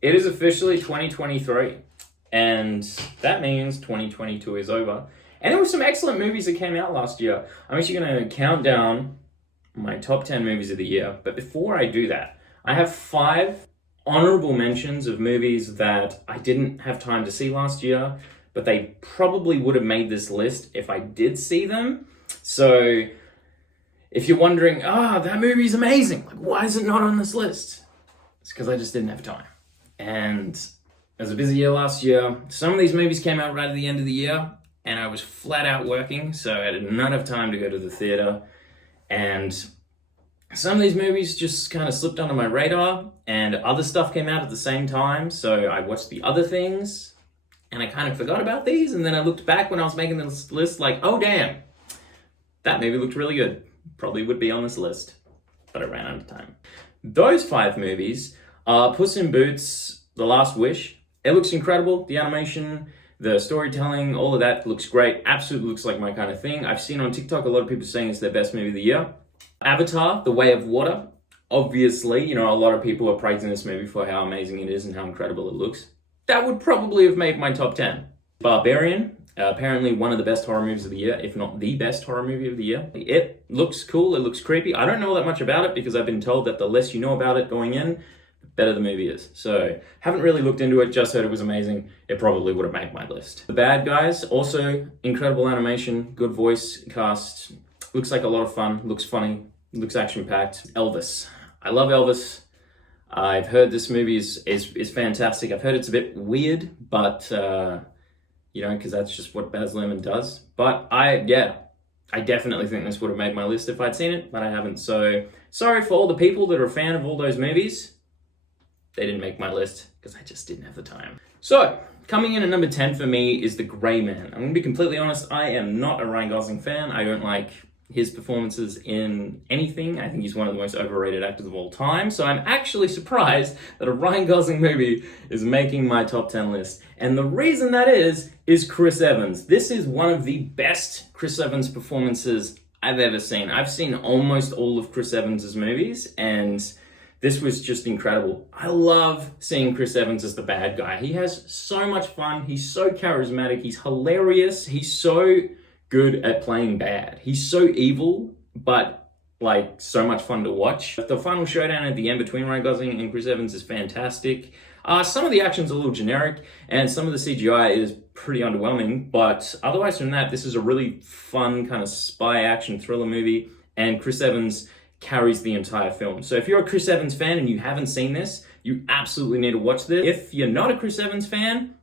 It is officially 2023, and that means 2022 is over. And there were some excellent movies that came out last year. I'm actually going to count down my top 10 movies of the year, but before I do that, I have 5 honorable mentions of movies that I didn't have time to see last year, but they probably would have made this list if I did see them. So if you're wondering, that movie's amazing, like, why is it not on this list? It's because I just didn't have time. And it was a busy year last year. Some of these movies came out right at the end of the year, and I was flat out working, so I did not have time to go to the theater. And some of these movies just kind of slipped under my radar, and other stuff came out at the same time, so I watched the other things, and I kind of forgot about these, and then I looked back when I was making this list like, oh damn, that movie looked really good. Probably would be on this list, but I ran out of time. Those 5 movies are Puss in Boots, The Last Wish. It looks incredible. The animation, the storytelling, all of that looks great. Absolutely looks like my kind of thing. I've seen on TikTok a lot of people saying it's their best movie of the year. Avatar, The Way of Water. Obviously, a lot of people are praising this movie for how amazing it is and how incredible it looks. That would probably have made my top 10. Barbarian, apparently one of the best horror movies of the year, if not the best horror movie of the year. It looks cool, it looks creepy. I don't know that much about it because I've been told that the less you know about it going in, the better the movie is. So, haven't really looked into it, just heard it was amazing. It probably would have made my list. The Bad Guys, also incredible animation, good voice cast, looks like a lot of fun, looks funny, looks action-packed. Elvis. I love Elvis. I've heard this movie is fantastic. I've heard it's a bit weird, but because that's just what Baz Luhrmann does. But I definitely think this would have made my list if I'd seen it, but I haven't. So sorry for all the people that are a fan of all those movies. They didn't make my list because I just didn't have the time. So coming in at number 10 for me is The Gray Man. I'm going to be completely honest, I am not a Ryan Gosling fan. I don't like his performances in anything. I think he's one of the most overrated actors of all time. So I'm actually surprised that a Ryan Gosling movie is making my top 10 list. And the reason that is Chris Evans. This is one of the best Chris Evans performances I've ever seen. I've seen almost all of Chris Evans's movies, and this was just incredible. I love seeing Chris Evans as the bad guy. He has so much fun. He's so charismatic. He's hilarious. He's so good at playing bad. He's so evil, but so much fun to watch. The final showdown at the end between Ryan Gosling and Chris Evans is fantastic. Some of the action's a little generic, and some of the CGI is pretty underwhelming, but otherwise from that, this is a really fun kind of spy action thriller movie, and Chris Evans carries the entire film. So if you're a Chris Evans fan and you haven't seen this, you absolutely need to watch this. If you're not a Chris Evans fan,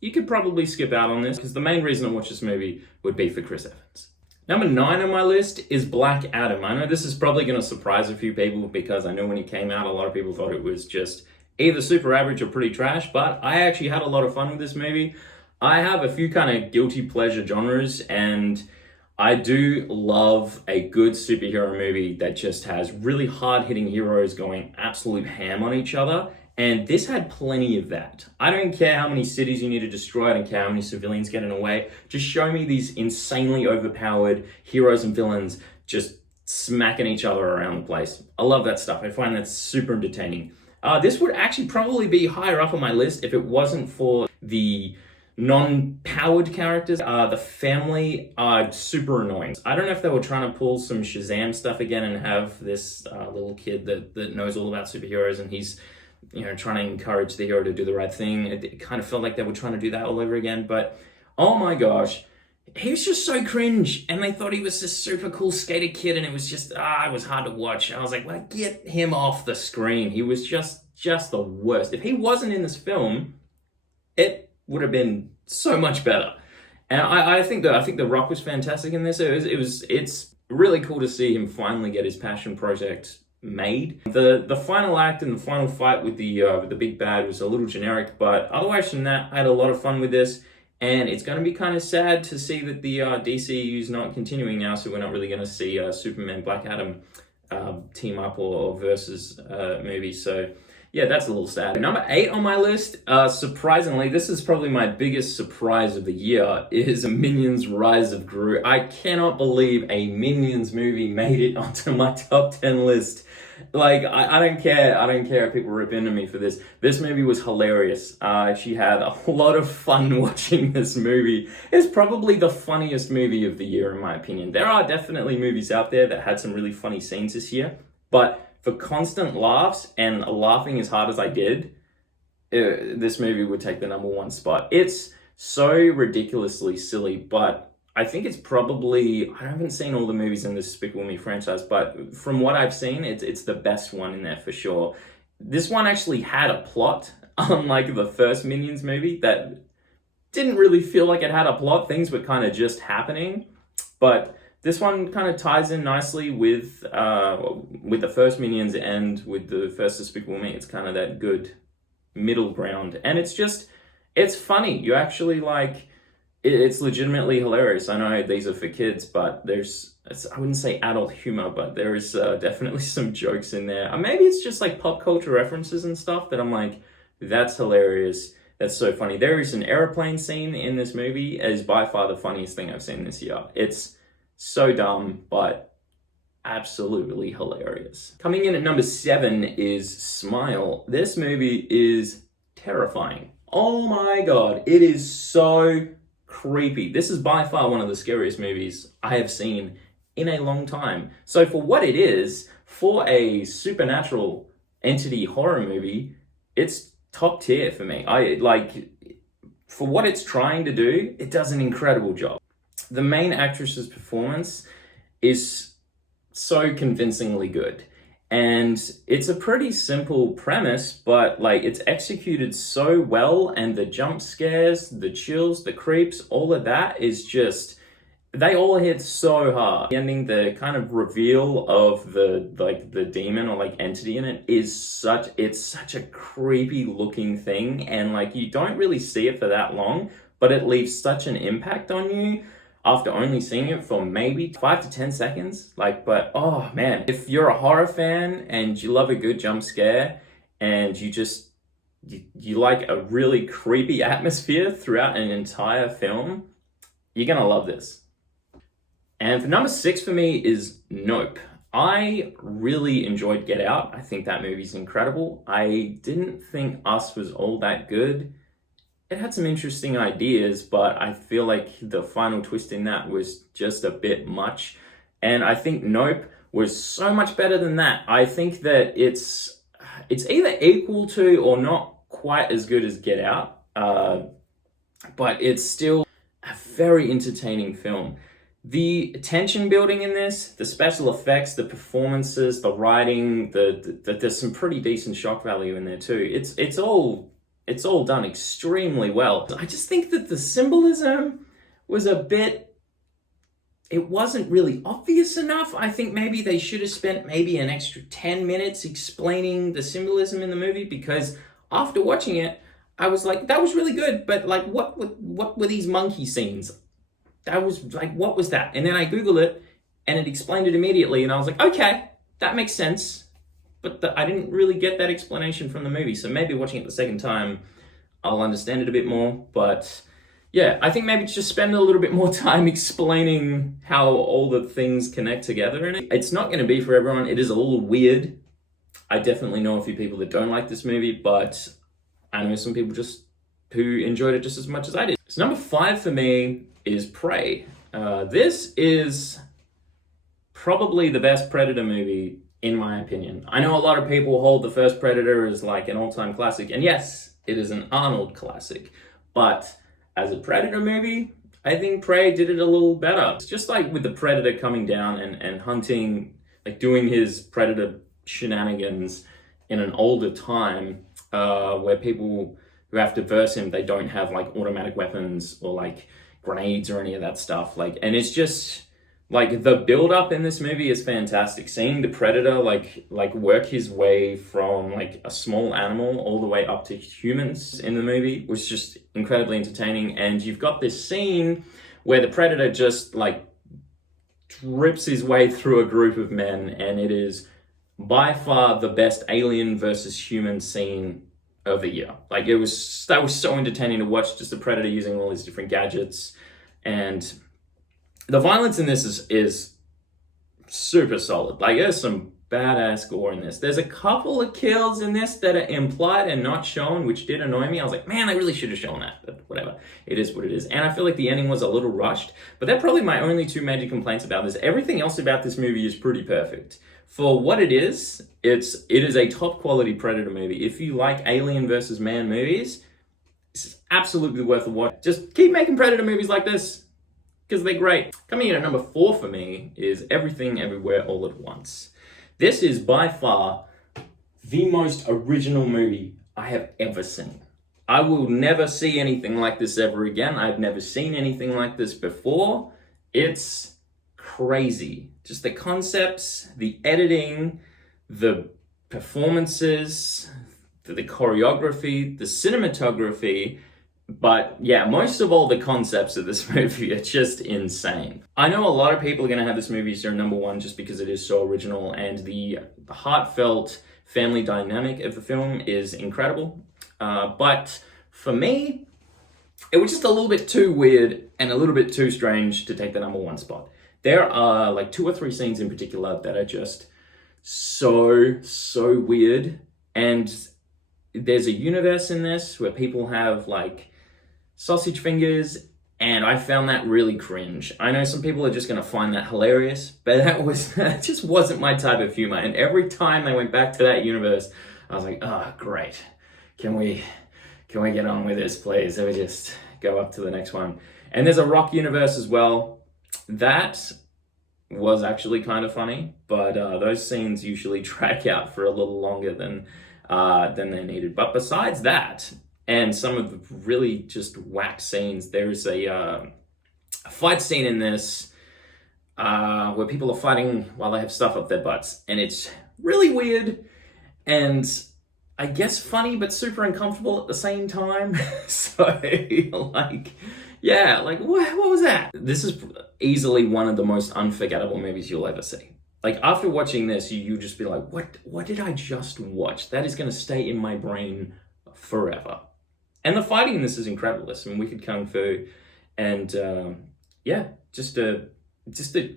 you could probably skip out on this, because the main reason I watch this movie would be for Chris Evans. Number 9 on my list is Black Adam. I know this is probably going to surprise a few people, because I know when it came out, a lot of people thought it was just either super average or pretty trash, but I actually had a lot of fun with this movie. I have a few kind of guilty pleasure genres, and I do love a good superhero movie that just has really hard-hitting heroes going absolute ham on each other. And this had plenty of that. I don't care how many cities you need to destroy. I don't care how many civilians get in the way. Just show me these insanely overpowered heroes and villains just smacking each other around the place. I love that stuff. I find that super entertaining. This would actually probably be higher up on my list if it wasn't for the non-powered characters. The family are super annoying. I don't know if they were trying to pull some Shazam stuff again and have this little kid that knows all about superheroes, and he's trying to encourage the hero to do the right thing. It kind of felt like they were trying to do that all over again, but oh my gosh, he was just so cringe, and they thought he was this super cool skater kid, and it was just, it was hard to watch. I was like, get him off the screen. He was just the worst. If he wasn't in this film, it would have been so much better. And I think The Rock was fantastic in this. It's really cool to see him finally get his passion project made. The final act and the final fight with the big bad was a little generic, but otherwise from that, I had a lot of fun with this. And it's going to be kind of sad to see that the DCU is not continuing now, so we're not really going to see Superman, Black Adam team up or versus movie. So yeah, that's a little sad. Number 8 on my list, surprisingly, this is probably my biggest surprise of the year, is Minions Rise of Gru. I cannot believe a Minions movie made it onto my top 10 list. Like, I don't care. I don't care if people rip into me for this. This movie was hilarious. She had a lot of fun watching this movie. It's probably the funniest movie of the year, in my opinion. There are definitely movies out there that had some really funny scenes this year, but for constant laughs and laughing as hard as I did, this movie would take the number one spot. It's so ridiculously silly, but I think it's probably, I haven't seen all the movies in the Despicable Me franchise, but from what I've seen, it's the best one in there for sure. This one actually had a plot, unlike the first Minions movie, that didn't really feel like it had a plot. Things were kind of just happening, but this one kind of ties in nicely with the first Minions and with the first Despicable Me. It's kind of that good middle ground, and it's funny. You actually like it's legitimately hilarious. I know these are for kids, but I wouldn't say adult humor, but there is definitely some jokes in there. Maybe it's just like pop culture references and stuff that I'm like, that's hilarious. That's so funny. There is an airplane scene in this movie. It is by far the funniest thing I've seen this year. It's so dumb, but absolutely hilarious. Coming in at number 7 is Smile. This movie is terrifying. Oh my god, it is so creepy. This is by far one of the scariest movies I have seen in a long time. So for what it is, for a supernatural entity horror movie, it's top tier for me. For what it's trying to do, it does an incredible job. The main actress's performance is so convincingly good. And it's a pretty simple premise, but like it's executed so well, and the jump scares, the chills, the creeps, all of that is just, they all hit so hard. The ending, the kind of reveal of the demon or like entity in it is such a creepy looking thing, and like you don't really see it for that long, but it leaves such an impact on you after only seeing it for maybe 5 to 10 seconds. But oh man, if you're a horror fan and you love a good jump scare and you like a really creepy atmosphere throughout an entire film, you're gonna love this. And for number 6 for me is Nope. I really enjoyed Get Out. I think that movie's incredible. I didn't think Us was all that good. It had some interesting ideas, but I feel like the final twist in that was just a bit much. And I think Nope was so much better than that. I think that it's either equal to or not quite as good as Get Out, but it's still a very entertaining film. The tension building in this, the special effects, the performances, the writing, there's some pretty decent shock value in there too. It's all done extremely well. I just think that the symbolism was it wasn't really obvious enough. I think maybe they should have spent maybe an extra 10 minutes explaining the symbolism in the movie, because after watching it, I was like, that was really good, but like, what were these monkey scenes? That was like, what was that? And then I Googled it and it explained it immediately, and I was like, okay, that makes sense. But I didn't really get that explanation from the movie, so maybe watching it the second time, I'll understand it a bit more. But yeah, I think maybe just spend a little bit more time explaining how all the things connect together. And it's not going to be for everyone. It is a little weird. I definitely know a few people that don't like this movie, but I know some people who enjoyed it just as much as I did. So number 5 for me is Prey. This is probably the best Predator movie, in my opinion. I know a lot of people hold the first Predator as like an all-time classic, and yes, it is an Arnold classic, but as a Predator movie, I think Prey did it a little better. It's just like with the Predator coming down and hunting, like doing his Predator shenanigans in an older time, where people who have to verse him, they don't have like automatic weapons or like grenades or any of that stuff. And it's just, like, the build-up in this movie is fantastic. Seeing the Predator, like work his way from, like, a small animal all the way up to humans in the movie was just incredibly entertaining. And you've got this scene where the Predator just, like, rips his way through a group of men, and it is by far the best alien versus human scene of the year. Like, that was so entertaining to watch, just the Predator using all these different gadgets. And the violence in this is super solid. Like, there's some badass gore in this. There's a couple of kills in this that are implied and not shown, which did annoy me. I was like, man, I really should have shown that, but whatever. It is what it is. And I feel like the ending was a little rushed, but they're probably my only two major complaints about this. Everything else about this movie is pretty perfect. For what it is a top quality Predator movie. If you like Alien versus Man movies, it's absolutely worth a watch. Just keep making Predator movies like this, because they're great. Coming in at number 4 for me is Everything Everywhere All at Once. This is by far the most original movie I have ever seen. I will never see anything like this ever again. I've never seen anything like this before. It's crazy. Just the concepts, the editing, the performances, the choreography, the cinematography, but yeah, most of all the concepts of this movie are just insane. I know a lot of people are going to have this movie as their number 1 just because it is so original, and the heartfelt family dynamic of the film is incredible. But for me, it was just a little bit too weird and a little bit too strange to take the number 1 spot. There are like 2 or 3 scenes in particular that are just so weird, and there's a universe in this where people have like sausage fingers, and I found that really cringe. I know some people are just going to find that hilarious, but that just wasn't my type of humor. And every time I went back to that universe, I was like, oh, great. Can we get on with this, please? Let me just go up to the next one. And there's a rock universe as well. That was actually kind of funny, but those scenes usually drag out for a little longer than they needed. But besides that, and some of the really just whack scenes, there's a fight scene in this where people are fighting while they have stuff up their butts, and it's really weird and I guess funny but super uncomfortable at the same time. So like, yeah, like what was that? This is easily one of the most unforgettable movies you'll ever see. Like, after watching this, you just be like, what did I just watch? That is going to stay in my brain forever. And the fighting in this is incredible. There's some wicked kung fu, and yeah, just a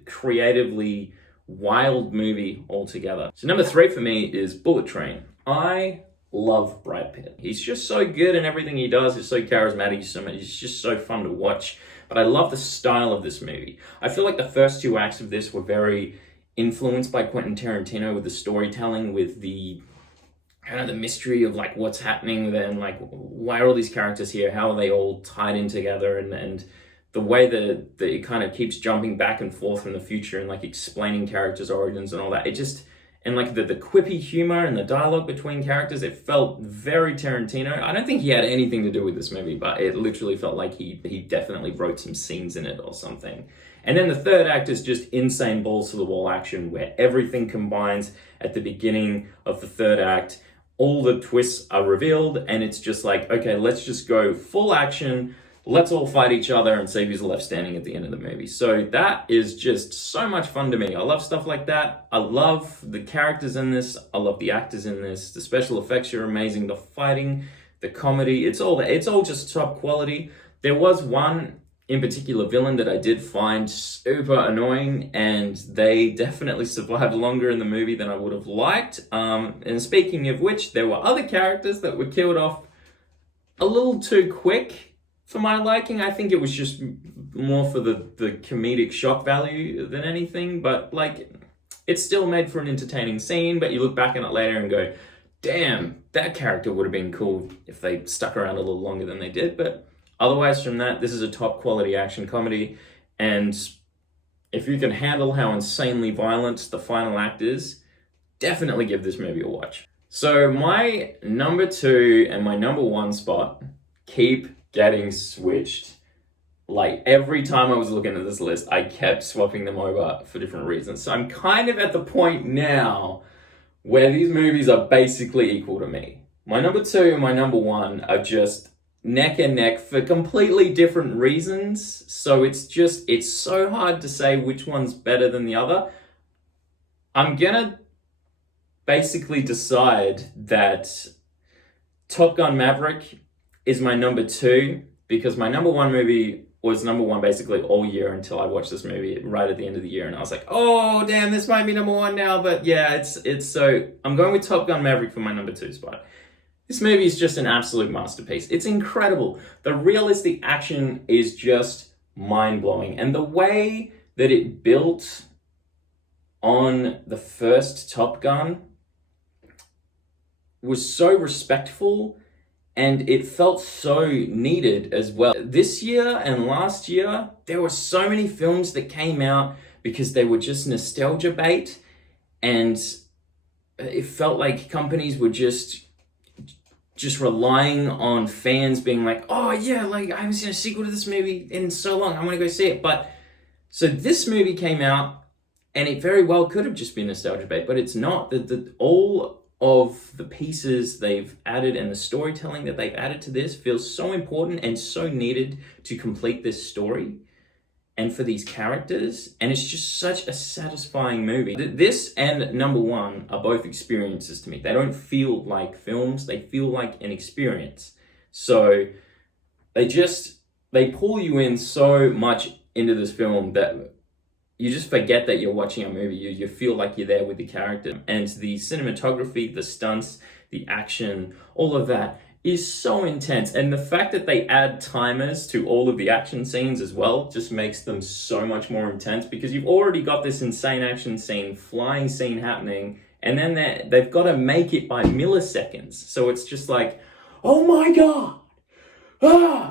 creatively wild movie altogether. So number 3 for me is Bullet Train. I love Brad Pitt. He's just so good in everything he does. He's so charismatic. He's just so fun to watch. But I love the style of this movie. I feel like the first 2 acts of this were very influenced by Quentin Tarantino with the storytelling, with the kind of the mystery of like what's happening then, like why are all these characters here, how are they all tied in together, and the way that it kind of keeps jumping back and forth from the future and like explaining characters' origins and all that. It just, and like the quippy humor and the dialogue between characters, it felt very Tarantino. I don't think he had anything to do with this movie, but it literally felt like he definitely wrote some scenes in it or something. And then the third act is just insane balls to the wall action where everything combines at the beginning of the third act. All the twists are revealed, and it's just like, okay, let's just go full action. Let's all fight each other and see who's left standing at the end of the movie. So that is just so much fun to me. I love stuff like that. I love the characters in this. I love the actors in this. The special effects are amazing. The fighting, the comedy, it's all just top quality. There was one in particular villain that I did find super annoying, and they definitely survived longer in the movie than I would have liked. And speaking of which, there were other characters that were killed off a little too quick for my liking. I think it was just more for the comedic shock value than anything, but like, it's still made for an entertaining scene, but you look back on it later and go, damn, that character would have been cool if they stuck around a little longer than they did. But otherwise from that, this is a top quality action comedy, and if you can handle how insanely violent the final act is, definitely give this movie a watch. So my number 2 and my number 1 spot keep getting switched. Like, every time I was looking at this list, I kept swapping them over for different reasons. So I'm kind of at the point now where these movies are basically equal to me. My number 2 and my number 1 are just neck and neck for completely different reasons. So it's so hard to say which one's better than the other. I'm gonna basically decide that Top Gun Maverick is my number 2, because my number 1 movie was number one basically all year until I watched this movie right at the end of the year, and I was like, oh damn, this might be number one now. But yeah, it's so I'm going with Top Gun Maverick for my number two spot. This movie is just an absolute masterpiece. It's incredible. The realistic action is just mind-blowing, and the way that it built on the first Top Gun was so respectful, and it felt so needed as well. This year and last year, there were so many films that came out because they were just nostalgia bait, and it felt like companies were just relying on fans being like, oh yeah, like I haven't seen a sequel to this movie in so long, I want to go see it. But so this movie came out, and it very well could have just been nostalgia bait, but it's not. All of the pieces they've added and the storytelling that they've added to this feels so important and so needed to complete this story and for these characters, and it's just such a satisfying movie. This and number one are both experiences to me. They don't feel like films, they feel like an experience. So they pull you in so much into this film that you just forget that you're watching a movie. You feel like you're there with the character. And the cinematography, the stunts, the action, all of that is so intense. And the fact that they add timers to all of the action scenes as well just makes them so much more intense, because you've already got this insane action scene, flying scene happening, and then they've got to make it by milliseconds. So it's just like, oh my God.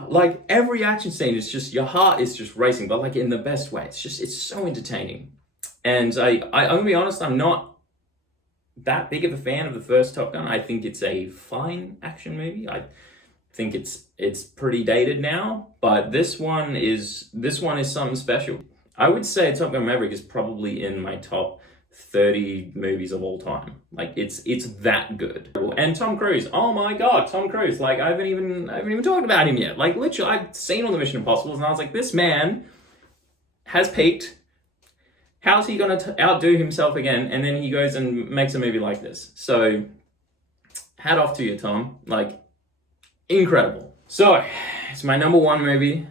Like every action scene is just, your heart is just racing, but like in the best way. It's so entertaining. And I'm gonna be honest, I'm not that big of a fan of the first Top Gun. I think it's a fine action movie. I think it's pretty dated now, but this one is something special. I would say Top Gun Maverick is probably in my top 30 movies of all time. Like it's that good. And Tom Cruise, oh my God, Tom Cruise. Like I haven't even talked about him yet. Like literally, I've seen all the Mission Impossibles, and I was like, this man has peaked. How's he going to outdo himself again? And then he goes and makes a movie like this. So, hat off to you, Tom. Like, incredible. So, it's my number one movie.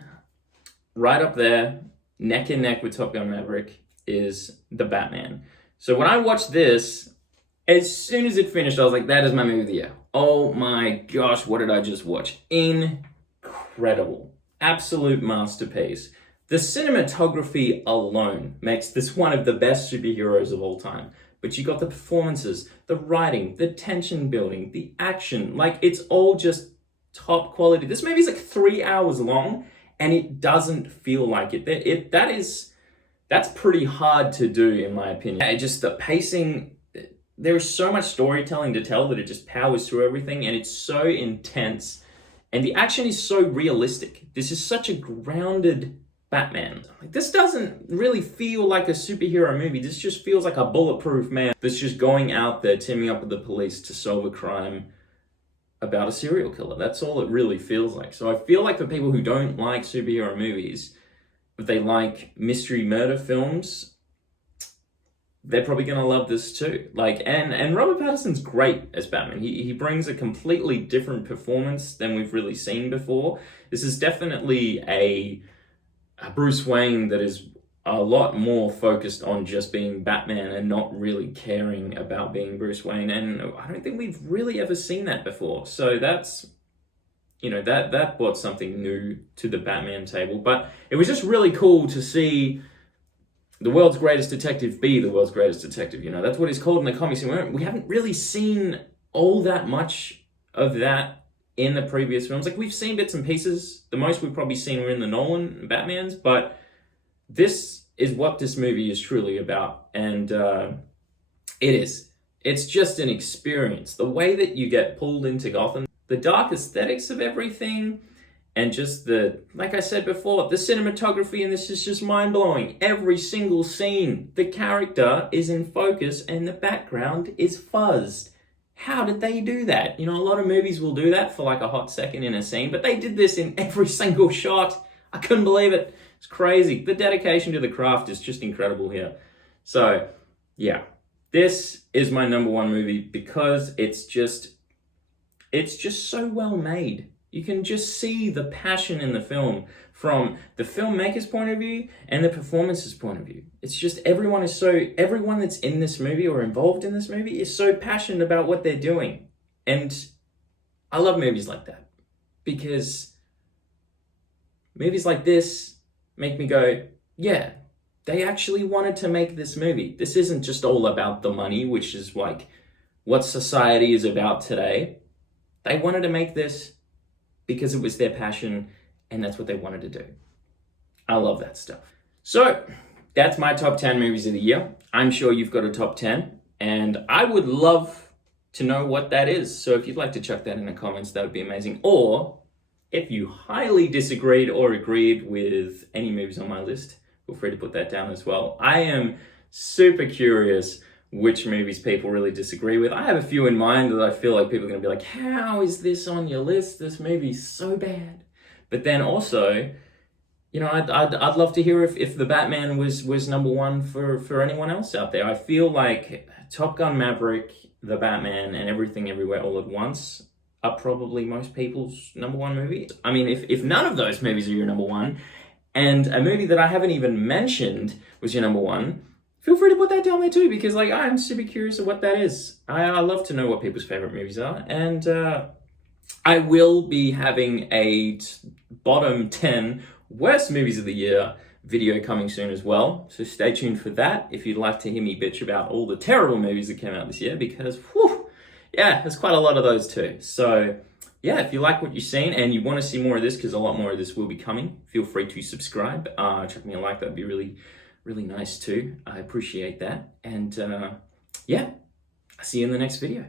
Right up there, neck and neck with Top Gun Maverick, is The Batman. So, when I watched this, as soon as it finished, I was like, that is my movie of the year. Oh my gosh, what did I just watch? Incredible. Absolute masterpiece. The cinematography alone makes this one of the best superheroes of all time. But you got the performances, the writing, the tension building, the action. Like, it's all just top quality. This movie is like 3 hours long, and it doesn't feel like it. That's pretty hard to do, in my opinion. Just the pacing, there is so much storytelling to tell that it just powers through everything, and it's so intense. And the action is so realistic. This is such a grounded Batman. Like, this doesn't really feel like a superhero movie. This just feels like a bulletproof man that's just going out there teaming up with the police to solve a crime about a serial killer. That's all it really feels like. So I feel like for people who don't like superhero movies, if they like mystery murder films, they're probably gonna love this too. Like, and Robert Pattinson's great as Batman. He brings a completely different performance than we've really seen before. This is definitely a Bruce Wayne that is a lot more focused on just being Batman and not really caring about being Bruce Wayne. And I don't think we've really ever seen that before. So that's, that brought something new to the Batman table. But it was just really cool to see the world's greatest detective be the world's greatest detective. That's what he's called in the comics. And we haven't really seen all that much of that in the previous films. Like, we've seen bits and pieces. The most we've probably seen were in the Nolan Batmans, but this is what this movie is truly about. And it's just an experience. The way that you get pulled into Gotham, the dark aesthetics of everything, and just like I said before, the cinematography in this is just mind-blowing. Every single scene, the character is in focus and the background is fuzzed. How did they do that? A lot of movies will do that for like a hot second in a scene, but they did this in every single shot. I couldn't believe it. It's crazy. The dedication to the craft is just incredible here. So, yeah, this is my number one movie because it's just so well made. You can just see the passion in the film from the filmmaker's point of view and the performance's point of view. It's just everyone that's in this movie or involved in this movie is so passionate about what they're doing. And I love movies like that because movies like this make me go, yeah, they actually wanted to make this movie. This isn't just all about the money, which is like what society is about today. They wanted to make this because it was their passion and that's what they wanted to do. I love that stuff. So that's my top 10 movies of the year. I'm sure you've got a top 10 and I would love to know what that is. So if you'd like to chuck that in the comments, that would be amazing. Or if you highly disagreed or agreed with any movies on my list, feel free to put that down as well. I am super curious which movies people really disagree with. I have a few in mind that I feel like people are going to be like, how is this on your list? This movie's so bad. But then also, you know, I'd love to hear if the Batman was number one for anyone else out there. I feel like Top Gun Maverick, the Batman, and Everything Everywhere All at Once are probably most people's number one movie. I mean, if none of those movies are your number one, and a movie that I haven't even mentioned was your number one, feel free to put that down there too, because like I'm super curious of what that is. I love to know what people's favorite movies are, and I will be having a bottom 10 worst movies of the year video coming soon as well. So stay tuned for that if you'd like to hear me bitch about all the terrible movies that came out this year, because whew, yeah, there's quite a lot of those too. So yeah, if you like what you've seen and you want to see more of this, because a lot more of this will be coming, feel free to subscribe. Chuck me a like, that'd be really, really nice too. I appreciate that. And yeah, I'll see you in the next video.